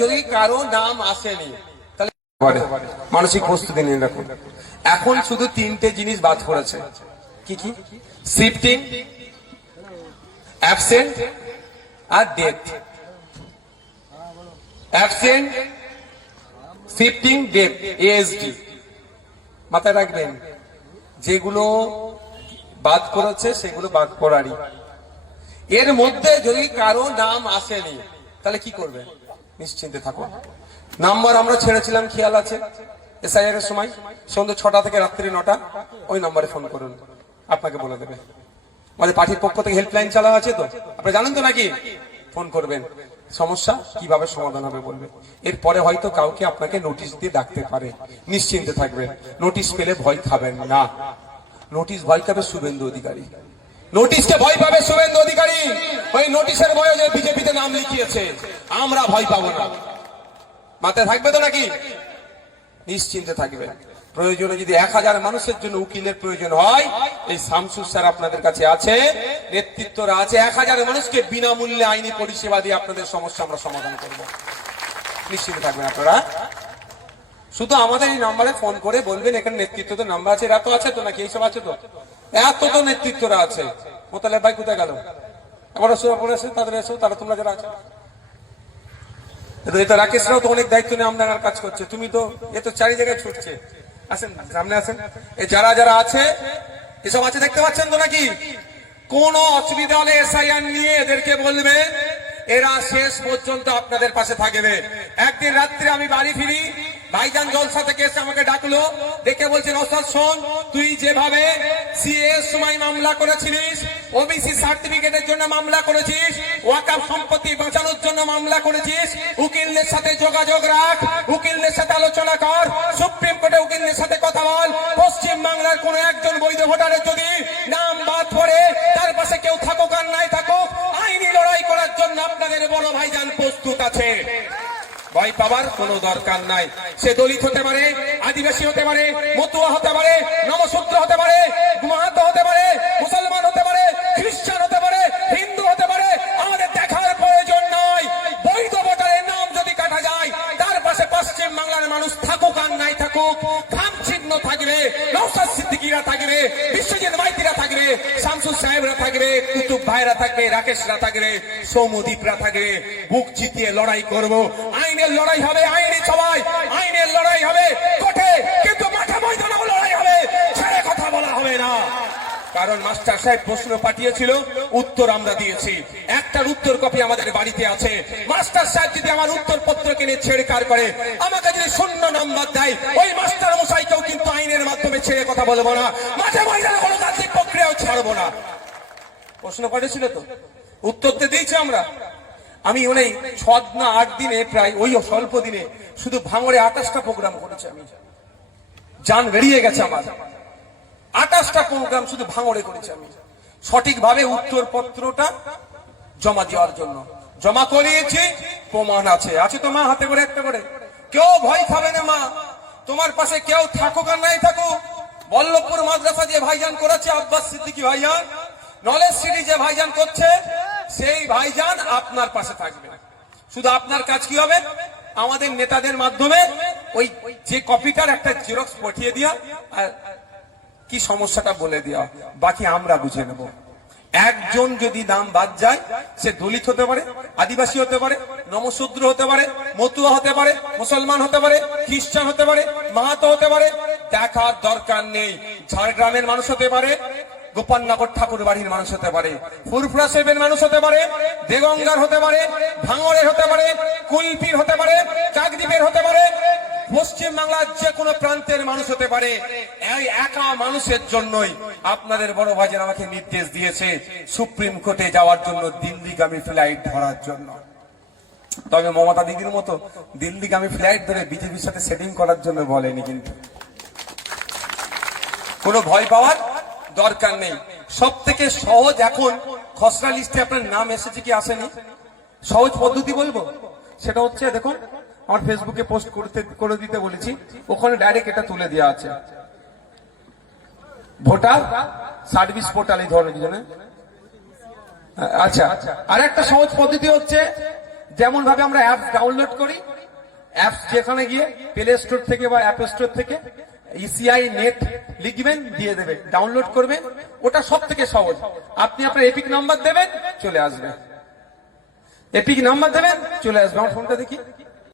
যদি কারো নাম আসেনি তাহলে মানসিক প্রস্তুতি নিয়ে রাখুন। এখন শুধু তিনটে জিনিস বাদ করেছে, কি কি? শিফটিং, অ্যাবসেন্ট আর death. Absent, shifting, death, ASD মাথায় রাখবেন। যেগুলো বাদ করেছে সেগুলো বাদ করারই। এর মধ্যে যদি কারো নাম আসেনি তাহলে কি করবে? নিশ্চিন্তে থাকুন। নাম্বার আমরা ছেড়েছিলাম, খেয়াল আছে? এসআইআর এর সময় সন্ধ্যে 6টা থেকে রাত্রি 9টা, ওই নম্বরে ফোন করুন, আপনাকে বলে দেবে। আমাদের পার্টির পক্ষ থেকে হেল্পলাইন চালা আছে, তো আপনি জানেন তো নাকি? ফোন করবেন, সমস্যা কিভাবে সমাধান হবে বলবেন। এরপরে হয়তো কাউকে আপনাকে নোটিশ দিয়ে ডাকতে পারে, নিশ্চিন্তে থাকবেন। নোটিশ পেলে ভয় খাবেন না। নোটিশ ভয় খাবে শুভেন্দু অধিকারী, নোটিশকে ভয় পাবে শুভেন্দু অধিকারী। ওই নোটিশের ভয়ে যে বিজেপিতে নাম লিখিয়েছে, আমরা ভয় পাবো না। মাথায় থাকবে তো নাকি? নিশ্চিন্তে থাকবে। প্রয়োজনে যদি 1000 মানুষের জন্য উকিলের প্রয়োজন হয়, এই শামসুর স্যার আপনাদের কাছে আছে, নেতৃত্বরা আছে। 1000 মানুষকে বিনামূল্যে আইনি পরিষেবা দিয়ে আপনাদের সমস্যা আমরা সমাধান করব। নিশ্চিন্তে থাকবেন আপনারা। শুধু আমাদের এই নাম্বারে ফোন করে বলবেন, এখানে নেতৃত্ব তো নাম্বার আছে, এত আছে তো নাকি? এইসব আছে তো, এত তো নেতৃত্বরা আছে। মোতালেব ভাই কোথায় গেল? আবার এসো, তাদের এসো, তারা তোমরা যারা আছে। রাকেশরাও তো অনেক দায়িত্ব নিয়ে আপনার কাজ করছে। তুমি তো এ তো চারি জায়গায় ছুটছে। আসেন সামনে আসেন। যারা যারা আছে এসব আছে, দেখতে পাচ্ছেন তো নাকি? কোন অসুবিধা হলে এসআইআর নিয়ে এদেরকে বলবেন, এরা শেষ পর্যন্ত আপনাদের পাশে থাকবে। একদিন রাত্রে আমি বাড়ি ফিরি, ভাইজান জলসা থেকে এসে আমাকে ডাকলো, দেখে বলছেন, ওস্তাদ শোন, তুই যেভাবে সিএ সময় মামলা করেছিলিস, ওবিসি সার্টিফিকেটের জন্য মামলা করেছিস, ওয়াকাফ সম্পত্তি বাঁচানোর জন্য মামলা করেছিস, উকিলদের সাথে যোগাযোগ রাখ, উকিলদের সাথে আলোচনা কর, সুপ্রিম কোর্টে উকিলদের সাথে কথা বল। পশ্চিম বাংলার কোন একজন বৈধ ভোটারের যদি নাম বাদ পড়ে, তার পাশে কেউ থাকুক আর নাই থাকুক, আইনি লড়াই করার জন্য আপনাদের বড় ভাইজান প্রস্তুত আছে। ভয় পাবার কোনো দরকার নাই। সে দলিত হতে পারে, আদিবাসী হতে পারে, মতুয়া হতে পারে, নমশূদ্র হতে পারে, মাহাতো হতে পারে, মুসলমান হতে পারে, খ্রিস্টান হতে পারে, হিন্দু হতে পারে। আমাদের দেখার প্রয়োজন নয়। বৈধ ভোটারের নাম যদি কাটা যায়, তার পাশে পশ্চিম বাংলার মানুষ থাকুক আর নাই থাকুক, খাম চিহ্ন থাকবে, নওশাদ সিদ্দিকীরা থাকবে, বিশ্বজিৎ মাইতিরা থাকবে, শামসুর সাহেবরা থাকবে, কুতুব ভাইরা থাকবে, রাকেশরা থাকবে, সৌমদীপরা থাকবে। বুক জিতিয়ে লড়াই করব। আইনের লড়াই হবে, আইনি সবাই আইনের লড়াই হবে কোর্টে, কিন্তু মাঠে ময়দানে লড়াই হবে, ছেড়ে কথা বলা হবে না। কারণ মাস্টার সাহেব প্রশ্ন পাঠিয়েছিল, উত্তর আমরা দিয়েছি। একটার উত্তর কপি আমাদের বাড়িতে আছে। মাস্টার সাহেব যদি আমার উত্তর পত্রকে নিয়ে ছেড়কার করে, আমাকে যদি 0 নাম্বার দেয়, ওই মাস্টার মশাইকেও কিন্তু আইনের মাধ্যমে ছেড়ে কথা বলবো না, মাঠে ময়দানে গণতান্ত্রিক প্রক্রিয়াও ছাড়বো না। প্রশ্ন পাঠিয়েছিল তো, উত্তর তো দিয়েছি আমরা। আমি ওই 6 না 8 দিনে, প্রায় ওই স্বল্প দিনে শুধু ভাঙড়ে 28টা প্রোগ্রাম করেছি। আমি জান বেরিয়ে গেছে আমার। 28টা প্রোগ্রাম শুধু ভাঙড়ে করেছি আমি, সঠিকভাবে উত্তর পত্রটা জমা দেওয়ার জন্য। জমা করিয়েছি, প্রমাণ আছে। আছে তো মা, হাতে করে একটা করে। কেউ ভয় খাবে না মা, তোমার পাশে কেউ থাকুক আর নাই থাকুক। বল্লভপুর মাদ্রাসা যে ভাইজান করেছে, আব্বাস সিদ্দিকী ভাইজান, নলেজ সিটি যে ভাইজান করছে, সেই ভাইজান আপনার পাশে থাকবে। শুধু আপনার কাজ কি হবে? আমাদের নেতাদের মাধ্যমে ওই যে কপিটার একটা জেরক্স পাঠিয়ে দিয়া আর কি সমস্যাটা বলে দেওয়া, বাকি আমরা বুঝে নেব। একজন যদি নাম বাদ যায়, সে দলিত হতে পারে, আদিবাসী হতে পারে, নমশূদ্র হতে পারে, মতুয়া হতে পারে, মুসলমান হতে পারে, খ্রিস্টান হতে পারে, মাহাতো হতে পারে, দেখার দরকার নেই। ঝাড়গ্রামের মানুষ হতে পারে, গোপালনগর ঠাকুর বাড়ির মানুষ হতে পারে, ফুরফুরা সাহেবের মানুষ হতে পারে, দেগঙ্গার হতে পারে, ভাঙড়ের হতে পারে, কুলপির হতে পারে, কাকদ্বীপের হতে পারে, পশ্চিম বাংলার যে কোনো প্রান্তের মানুষ হতে পারে। এই একা মানুষের জন্যই আপনাদের বড় ভাইজান আমাকে নির্দেশ দিয়েছে সুপ্রিম কোর্টে যাওয়ার জন্য, দিল্লিগামী ফ্লাইট ধরার জন্য। তবে মমতা দিদির মতো দিল্লিগামী ফ্লাইট ধরে বিজেপির সাথে সেটিং করার জন্য বলেনি। কিন্তু কোনো ভয় পাওয়ার দরকার নেই। সব থেকে সহজ, এখন খসড়া লিস্টে আপনার নাম এসেছে কি আসেনি, সহজ পদ্ধতি বলবো, সেটা হচ্ছে দেখুন, আমার ফেসবুকে পোস্ট করে দিতে বলেছি, ওখানে ডাইরেক্ট এটা তুলে দেওয়া আছে। ভোটার সার্ভিস পোর্টাল, এই ধরনের কিছু না। আচ্ছা, আর একটা সহজ পদ্ধতি হচ্ছে, যেমন ভাবে আমরা অ্যাপ ডাউনলোড করি, অ্যাপস যেখানে গিয়ে প্লে স্টোর থেকে বা অ্যাপ স্টোর থেকে ইসিআই নেট লিখবেন, দিয়ে দেবে, ডাউনলোড করবেন। ওটা সব থেকে সহজ। আপনি আপনার এপিক নাম্বার দেবেন, চলে আসবে। এপিক নাম্বার দেবেন, চলে আসবে। আমার ফোনটা দেখি।